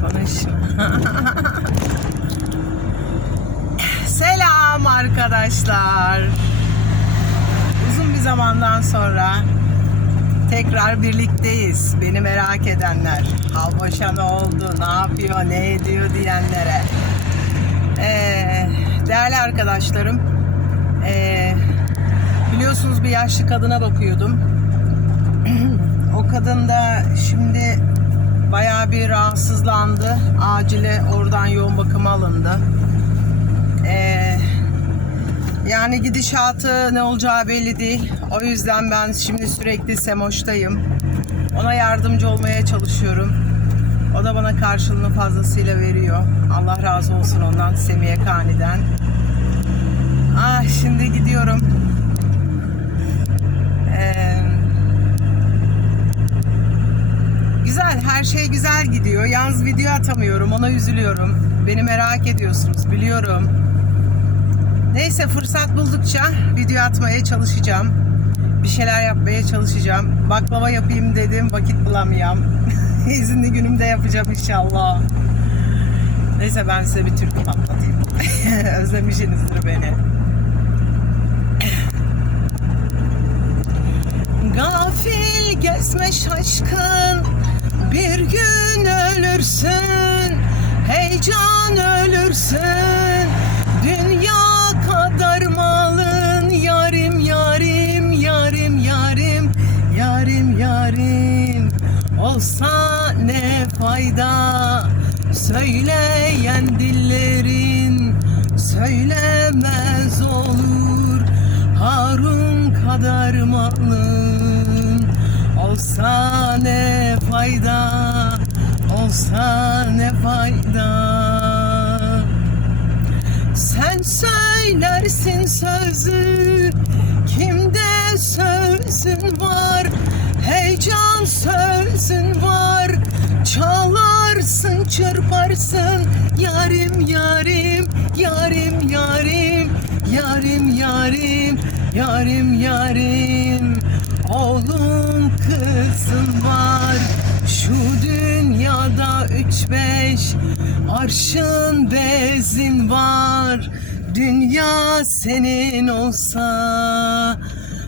Konuşma. Selam arkadaşlar. Uzun bir zamandan sonra tekrar birlikteyiz. Beni merak edenler, Halboşa ne oldu, ne yapıyor, ne ediyor diyenlere. Ee, değerli arkadaşlarım, ee, biliyorsunuz bir yaşlı kadına bakıyordum. o kadın da şimdi bayağı bir rahatsızlandı. Acile oradan yoğun bakıma alındı. Ee, yani gidişatı ne olacağı belli değil. O yüzden ben şimdi sürekli Semoş'tayım. Ona yardımcı olmaya çalışıyorum. O da bana karşılığını fazlasıyla veriyor. Allah razı olsun ondan, Semiye Kani'den. Ah şimdi gidiyorum. Ee, güzel, her şey güzel gidiyor. Yalnız video atamıyorum, ona üzülüyorum. Beni merak ediyorsunuz, biliyorum. Neyse fırsat buldukça video atmaya çalışacağım. Bir şeyler yapmaya çalışacağım. Baklava yapayım dedim, vakit bulamayam. İzinli günümde yapacağım inşallah. Neyse ben size bir türkü patlatayım. Özlemişsinizdir beni. Gafil gezme şaşkın Bir gün ölürsün Heyecan ölürsün. Dünya kadar malın Yarim yarim yarim yarim Yarim yarim. Olsa ne fayda? Söyleyen dillerin Söylemez olur. Harun kadar malın Olsa ne fayda Olsa ne fayda? Sen söylersin sözü Kimde sözün var? Heyecan sözün var Çalarsın çırparsın. Yarim yarim Yarim yarim Yarim yarim Yarim yarim Oğlum kızım var. Şu dünyada üç beş Arşın bezin var. Dünya senin olsa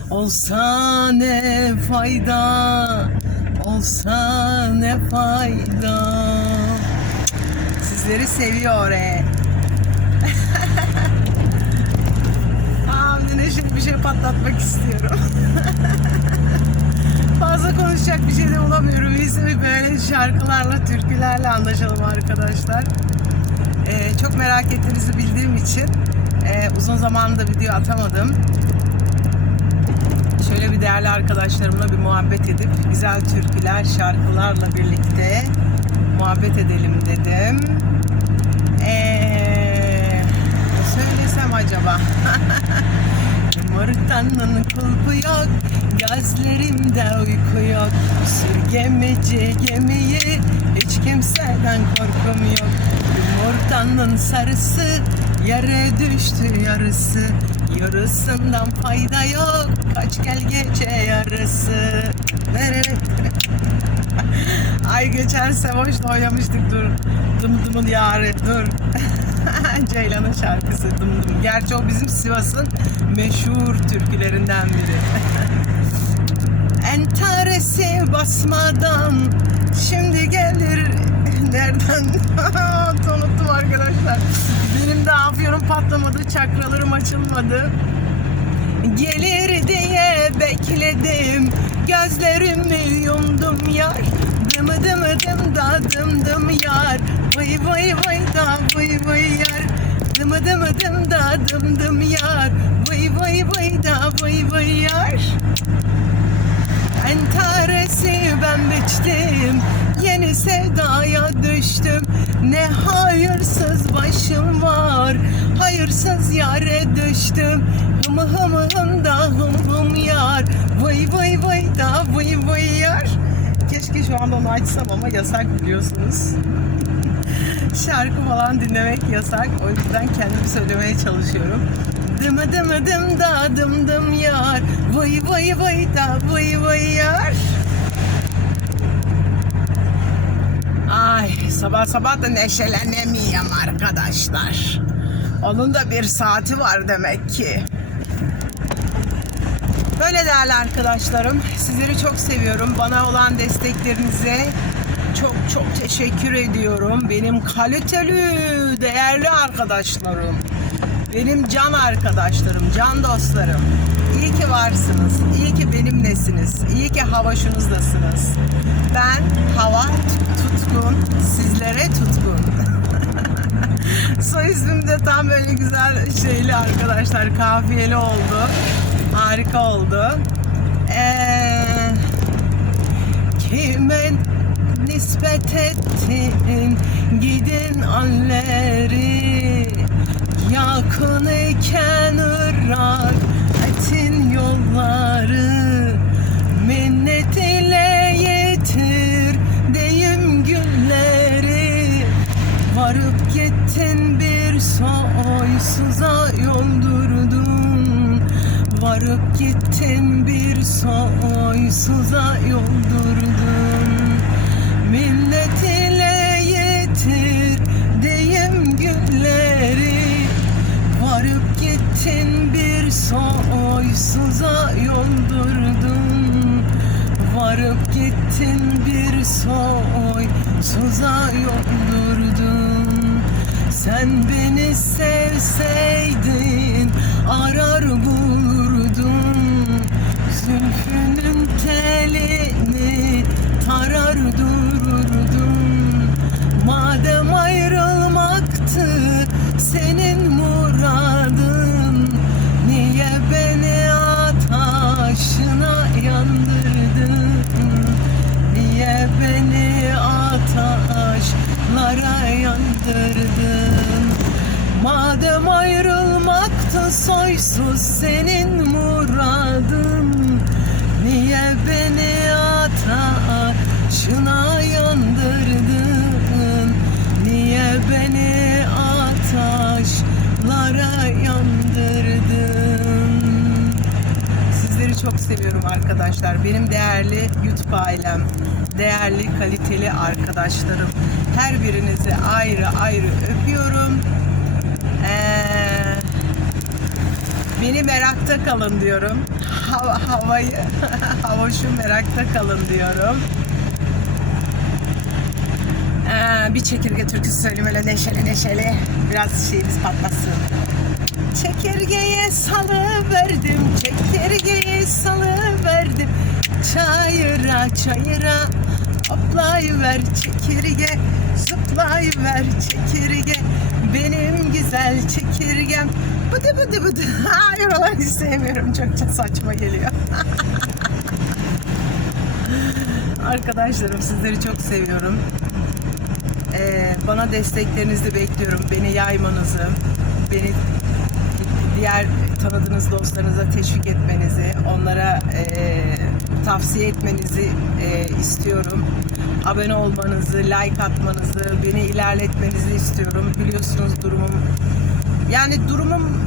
Olsa ne fayda Olsa ne fayda. Sizleri seviyor e. Aa, Neşet bir şey patlatmak istiyorum. Fazla konuşacak bir şey de bulamıyorum. İyisi böyle şarkılarla, türkülerle anlaşalım arkadaşlar. Ee, çok merak ettiğinizi bildiğim için e, uzun zamandır video atamadım. Şöyle bir değerli arkadaşlarımla bir muhabbet edip güzel türküler, şarkılarla birlikte muhabbet edelim dedim. Ee, söylesem acaba? Yumurtanın kulpu yok, gözlerimde uyku yok. Sür gemici gemiyi, hiç kimseden korkum yok. Yumurtanın sarısı, yere düştü yarısı. Yarısından fayda yok, kaç gel gece yarısı. Ay geçen Sevoş'la oynamıştık dur. Dım dımın yarı dur. Ceylan'ın şarkısı dım dım. Gerçi o bizim Sivas'ın meşhur türkülerinden biri. Entaresi basmadan şimdi gelir nereden unuttum arkadaşlar. Benim de afyonum patlamadı, çakralarım açılmadı. Gelir diye bekledim Gözlerimi yumdum yar Dımı dımı dım da dım dım yar Vay vay vay da vay vay yar Dımı dımı dım da dım dım yar. Vay vay vay da vay vay yar. Entaresi ben biçtim. Yeni sevdaya düştüm. Ne hayırsız başım var. Hayırsız yare düştüm. Hımı hımı hım da hım hım yar. Vay vay vay da vay vay yar. Keşke şu anda onu açsam ama yasak biliyorsunuz. Şarkı falan dinlemek yasak. O yüzden kendimi söylemeye çalışıyorum. Dımı dımı dım da dım dım yar. Vay vay vay da vay vay yar. Ay sabah sabah da neşelenemiyorum arkadaşlar. Onun da bir saati var demek ki. Böyle değerli arkadaşlarım. Sizleri çok seviyorum. Bana olan desteklerinize çok çok teşekkür ediyorum. Benim kaliteli, değerli arkadaşlarım. Benim can arkadaşlarım, can dostlarım. İyi ki varsınız. İyi ki benimlesiniz. İyi ki havaşınızdasınız. Ben hava tutkun, sizlere tutkun. Soy ismim de tam böyle güzel şeyli arkadaşlar. Kafiyeli oldu. Harika oldu. Ee, kime nispet ettin gidin alleri Yakın iken ırak etin yolları. Minnet ile yetir deyim günleri Varıp gittin bir soysuza yoldurdun Varıp gittin bir soysuza yoldurdun Minnet ile yetir deyim günleri Varıp gittin bir soysuza yoldurdun Varıp gittin bir soysuza yoldurdun Sen beni sevseydin bulurdun Zülfünün telini tarar dururdun Madem ayrılmaktı senin muradın Niye beni ateşine yandırdın? Niye beni ateşlara yandırdın? Madem ayrılmaktı soysuz senin muradın Niye beni ateşine yandırdın Niye beni ateşlara yandırdın Sizleri çok seviyorum arkadaşlar. Benim değerli YouTube ailem, değerli kaliteli arkadaşlarım. Her birinizi ayrı ayrı öpüyorum. Ee, beni merakta kalın diyorum. Hava, havayı, havoşu merakta kalın diyorum. Ee, bir çekirge türküsü söyleyeyim öyle neşeli neşeli. Biraz şeyimiz patlasın. Çekirgeye salıverdim, çekirgeyi salıverdim. Çayıra çayıra hoplayıver çekirge, zıplayıver çekirge. Benim güzel çekirgem. Bıdı bıdı bıdı. Hayır olan hiç sevmiyorum. Çok saçma geliyor. Arkadaşlarım sizleri çok seviyorum. Ee, bana desteklerinizi bekliyorum. Beni yaymanızı, beni diğer tanıdığınız dostlarınıza teşvik etmenizi, onlara e, tavsiye etmenizi e, istiyorum. Abone olmanızı, like atmanızı, beni ilerletmenizi istiyorum. Biliyorsunuz durumum, yani durumum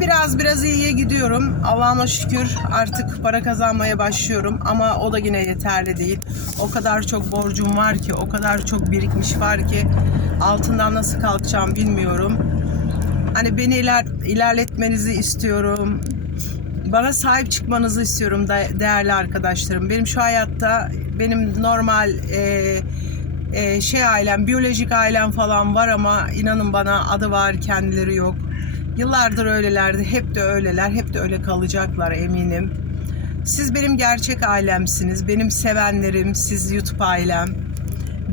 biraz biraz iyiye gidiyorum. Allah'ıma şükür artık para kazanmaya başlıyorum ama o da yine yeterli değil. O kadar çok borcum var ki, o kadar çok birikmiş var ki altından nasıl kalkacağım bilmiyorum. Hani beni iler, ilerletmenizi istiyorum. Bana sahip çıkmanızı istiyorum da, değerli arkadaşlarım. Benim şu hayatta benim normal e, e, şey ailem, biyolojik ailem falan var ama inanın bana adı var, kendileri yok. Yıllardır öylelerdi, hep de öyleler, hep de öyle kalacaklar eminim. Siz benim gerçek ailemsiniz, benim sevenlerim, siz YouTube ailem.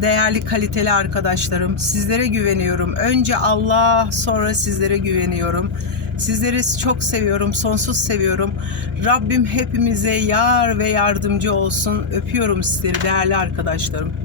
Değerli kaliteli arkadaşlarım, sizlere güveniyorum. Önce Allah, sonra sizlere güveniyorum. Sizleri çok seviyorum, sonsuz seviyorum. Rabbim hepimize yar ve yardımcı olsun. Öpüyorum sizleri değerli arkadaşlarım.